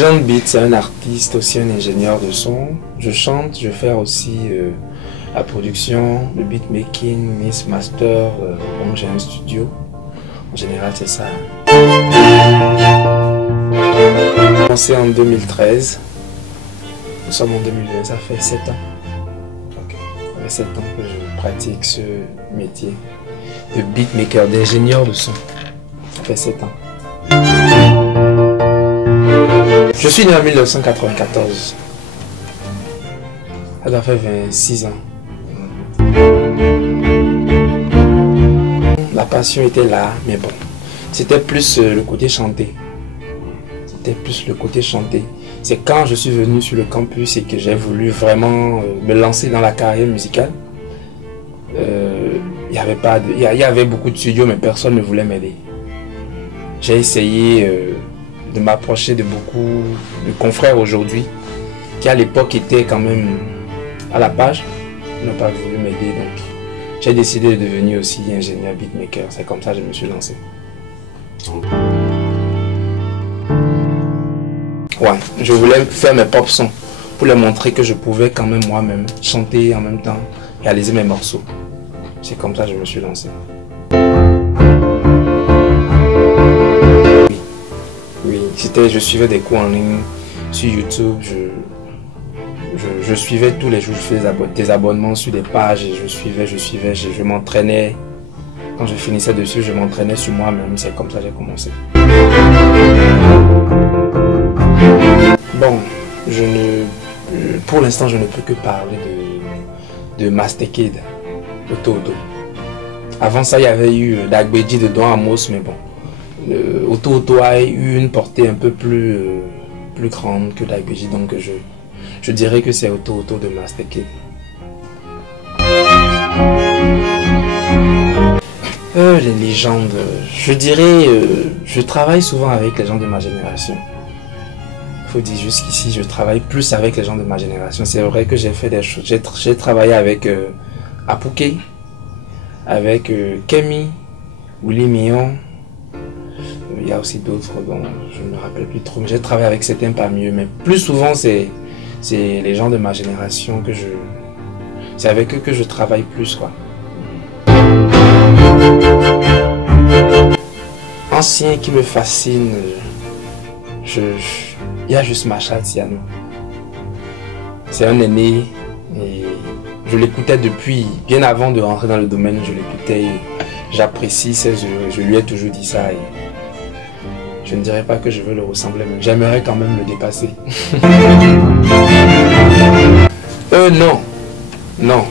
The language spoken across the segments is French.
Légende Beat, c'est un artiste, aussi un ingénieur de son. Je chante, je fais aussi la production, le beatmaking, mix, master. Donc j'ai un studio. En général, c'est ça. J'ai commencé en 2013. Nous sommes en 2020, ça fait 7 ans. Okay. Ça fait 7 ans que je pratique ce métier de beatmaker, d'ingénieur de son. Ça fait 7 ans. Je suis né en 1994. Ça doit faire 26 ans. La passion était là, mais bon, c'était plus le côté chanté. C'était plus le côté chanté. C'est quand je suis venu sur le campus et que j'ai voulu vraiment me lancer dans la carrière musicale. Il y avait beaucoup de studios, mais personne ne voulait m'aider. J'ai essayé de m'approcher de beaucoup de confrères aujourd'hui qui à l'époque étaient quand même à la page. Ils n'ont pas voulu m'aider, donc j'ai décidé de devenir aussi ingénieur beatmaker. C'est comme ça que je me suis lancé. Ouais, je voulais faire mes propres sons pour leur montrer que je pouvais quand même moi-même chanter en même temps, réaliser mes morceaux. C'est comme ça que je me suis lancé. Oui, je suivais des cours en ligne sur YouTube. Je suivais tous les jours, je faisais des abonnements sur des pages et je m'entraînais. Quand je finissais dessus, je m'entraînais sur moi-même. C'est comme ça que j'ai commencé. Bon, pour l'instant, je ne peux que parler de Master Kid, Oto Oto. Avant ça, il y avait eu Dagbeji de Don Amos, mais bon. Oto Oto a eu une portée un peu plus grande que Dagbeji, donc je dirais que c'est Oto Oto de Master Kid. Les légendes, je dirais, je travaille souvent avec les gens de ma génération. Il faut dire jusqu'ici, je travaille plus avec les gens de ma génération. C'est vrai que j'ai fait des choses. J'ai travaillé avec Apouké, avec Kemi, Willy Mion. Il y a aussi d'autres dont je ne me rappelle plus trop. Mais j'ai travaillé avec certains parmi eux. Mais plus souvent, c'est les gens de ma génération que c'est avec eux que je travaille plus, quoi. Ancien qui me fascine, il y a juste Machal Tiano. C'est un aîné et je l'écoutais depuis bien avant de rentrer dans le domaine. Je l'écoutais, j'apprécie ses œuvres. Je lui ai toujours dit ça et je ne dirais pas que je veux le ressembler, mais j'aimerais quand même le dépasser. Non.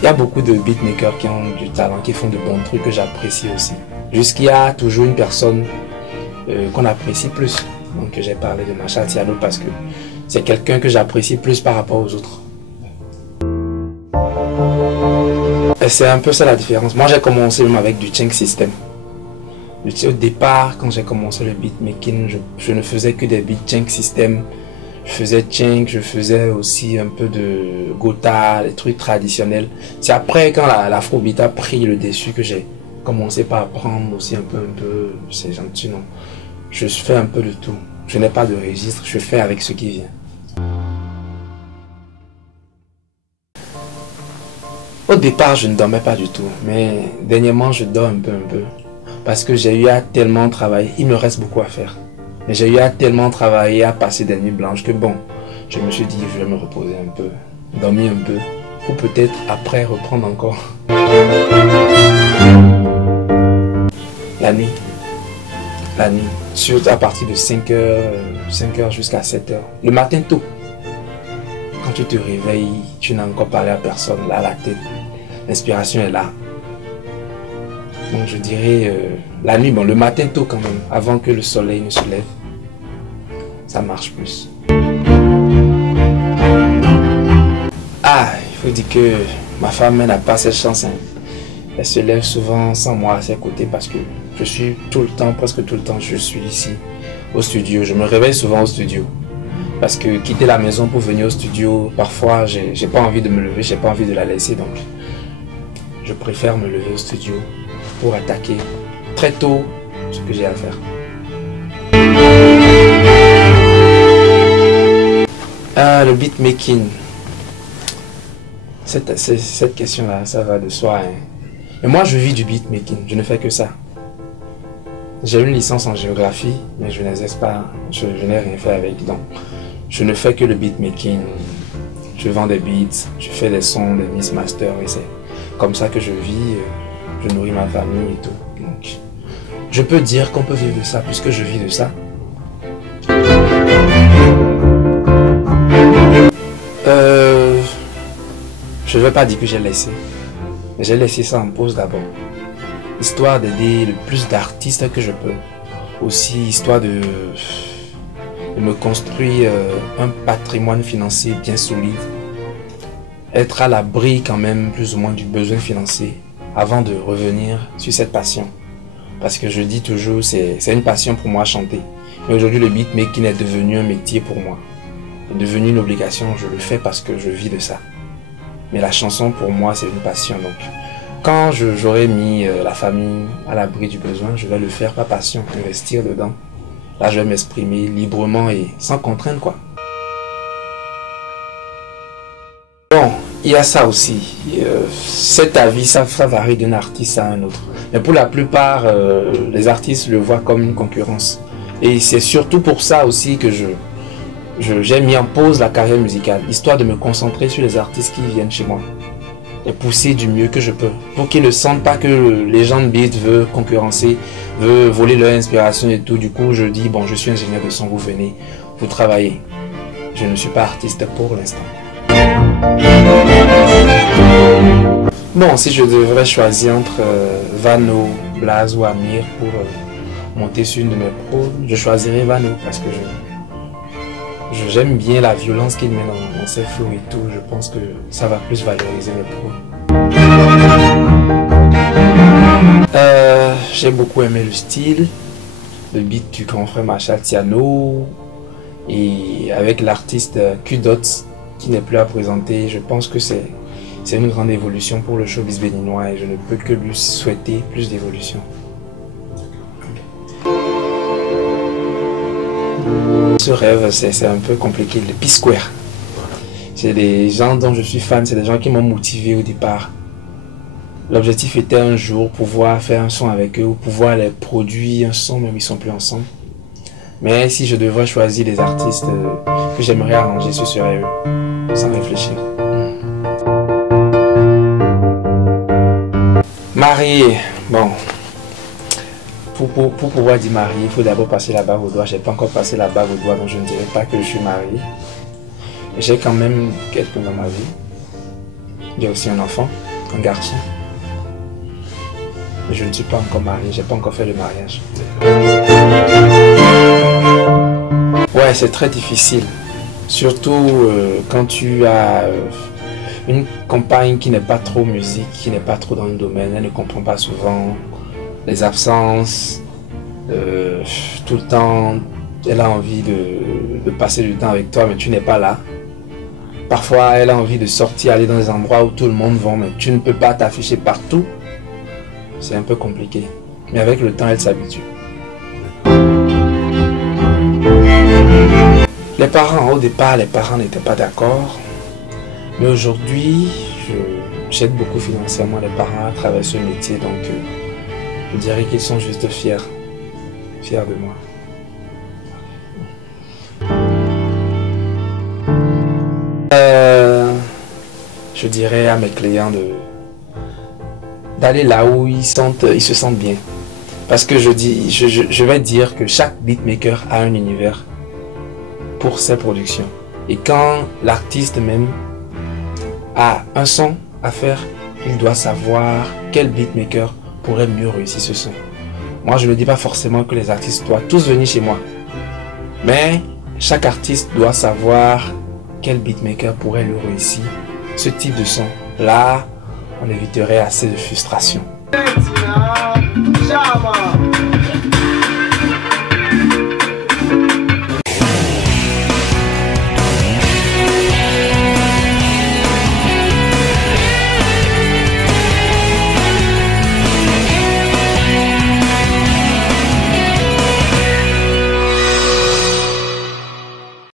Il y a beaucoup de beatmakers qui ont du talent, qui font de bons trucs que j'apprécie aussi. Jusqu'il y a toujours une personne qu'on apprécie plus. Donc j'ai parlé de Machal Tiano parce que c'est quelqu'un que j'apprécie plus par rapport aux autres. Et c'est un peu ça la différence. Moi j'ai commencé même avec du Cheng System. Au départ, quand j'ai commencé le beatmaking, je ne faisais que des beats Cheng System. Je faisais Cheng, je faisais aussi un peu de Gotha, des trucs traditionnels. C'est après quand l'afrobeat a pris le dessus que j'ai commencé par apprendre aussi un peu, c'est gentil, non. Je fais un peu de tout. Je n'ai pas de registre, je fais avec ce qui vient. Au départ, je ne dormais pas du tout, mais dernièrement, je dors un peu. Parce que j'ai eu à tellement travailler, il me reste beaucoup à faire. Mais j'ai eu à tellement travailler, à passer des nuits blanches que bon, je me suis dit, je vais me reposer un peu, dormir un peu, pour peut-être après reprendre encore. La nuit, surtout à partir de 5 heures jusqu'à 7 heures. Le matin tôt, quand tu te réveilles, tu n'as encore parlé à personne, là la tête, l'inspiration est là. Donc je dirais la nuit, bon le matin tôt quand même, avant que le soleil ne se lève, ça marche plus. Ah, il faut dire que ma femme n'a pas cette chance. Hein. Elle se lève souvent sans moi à ses côtés parce que je suis tout le temps, presque tout le temps, je suis ici au studio. Je me réveille souvent au studio. Parce que quitter la maison pour venir au studio, parfois j'ai pas envie de me lever, j'ai pas envie de la laisser. Donc je préfère me lever au studio pour attaquer très tôt ce que j'ai à faire. Le beatmaking. Cette question-là, ça va de soi. Hein. Mais moi, je vis du beatmaking. Je ne fais que ça. J'ai une licence en géographie, mais je n'exerce pas. Je n'ai rien fait avec. Donc, je ne fais que le beatmaking. Je vends des beats, je fais des sons, des mix masters. Et c'est comme ça que je vis. Je nourris ma famille et tout. Donc, je peux dire qu'on peut vivre de ça, puisque je vis de ça. Je ne vais pas dire que j'ai laissé, mais j'ai laissé ça en pause d'abord, histoire d'aider le plus d'artistes que je peux, aussi histoire de me construire un patrimoine financier bien solide, être à l'abri quand même plus ou moins du besoin financier avant de revenir sur cette passion, parce que je dis toujours c'est une passion pour moi chanter, mais aujourd'hui le beatmaking est devenu un métier pour moi, est devenu une obligation, je le fais parce que je vis de ça. Mais la chanson, pour moi, c'est une passion. Donc, quand j'aurai mis la famille à l'abri du besoin, je vais le faire par passion, investir dedans. Là, je vais m'exprimer librement et sans contrainte, quoi. Bon, il y a ça aussi. Cet avis, ça varie d'un artiste à un autre. Mais pour la plupart, les artistes le voient comme une concurrence. Et c'est surtout pour ça aussi que j'ai mis en pause la carrière musicale, histoire de me concentrer sur les artistes qui viennent chez moi et pousser du mieux que je peux, pour qu'ils ne sentent pas que les gens de beat veulent concurrencer, veulent voler leur inspiration et tout. Du coup, je dis, bon, je suis ingénieur de son, vous venez, vous travaillez. Je ne suis pas artiste pour l'instant. Bon, si je devrais choisir entre Vano, Blaze ou Amir pour monter sur une de mes pros, je choisirais Vano parce que j'aime bien la violence qu'il met dans ses flows et tout. Je pense que ça va plus valoriser mes pros. J'ai beaucoup aimé le style, le beat du grand frère Marshall Tiano et avec l'artiste Q-Dot qui n'est plus à présenter. Je pense que c'est une grande évolution pour le showbiz béninois et je ne peux que lui souhaiter plus d'évolution. Ce rêve, c'est un peu compliqué, le P-Square. C'est des gens dont je suis fan, c'est des gens qui m'ont motivé au départ. L'objectif était un jour pouvoir faire un son avec eux ou pouvoir les produire un son, même ils ne sont plus ensemble. Mais si je devrais choisir des artistes que j'aimerais arranger, ce serait eux, sans réfléchir. Marié, bon. Pour pouvoir dire marié, il faut d'abord passer la bague au doigt. Je n'ai pas encore passé la bague au doigt, donc je ne dirais pas que je suis marié. J'ai quand même quelqu'un dans ma vie. J'ai aussi un enfant, un garçon. Mais je ne suis pas encore marié, je n'ai pas encore fait le mariage. Ouais, c'est très difficile. Surtout quand tu as une compagne qui n'est pas trop musique, qui n'est pas trop dans le domaine, elle ne comprend pas souvent les absences, tout le temps, elle a envie de passer du temps avec toi, mais tu n'es pas là. Parfois, elle a envie de sortir, aller dans des endroits où tout le monde va, mais tu ne peux pas t'afficher partout. C'est un peu compliqué. Mais avec le temps, elle s'habitue. Les parents, au départ, les parents n'étaient pas d'accord. Mais aujourd'hui, j'aide beaucoup financièrement les parents à travers ce métier, donc je dirais qu'ils sont juste fiers de moi. Je dirais à mes clients d'aller là où ils se sentent bien. Parce que je vais dire que chaque beatmaker a un univers pour ses productions. Et quand l'artiste même a un son à faire, il doit savoir quel beatmaker pourrait mieux réussir ce son. Moi, je ne dis pas forcément que les artistes doivent tous venir chez moi. Mais chaque artiste doit savoir quel beatmaker pourrait le réussir ce type de son. Là, on éviterait assez de frustration.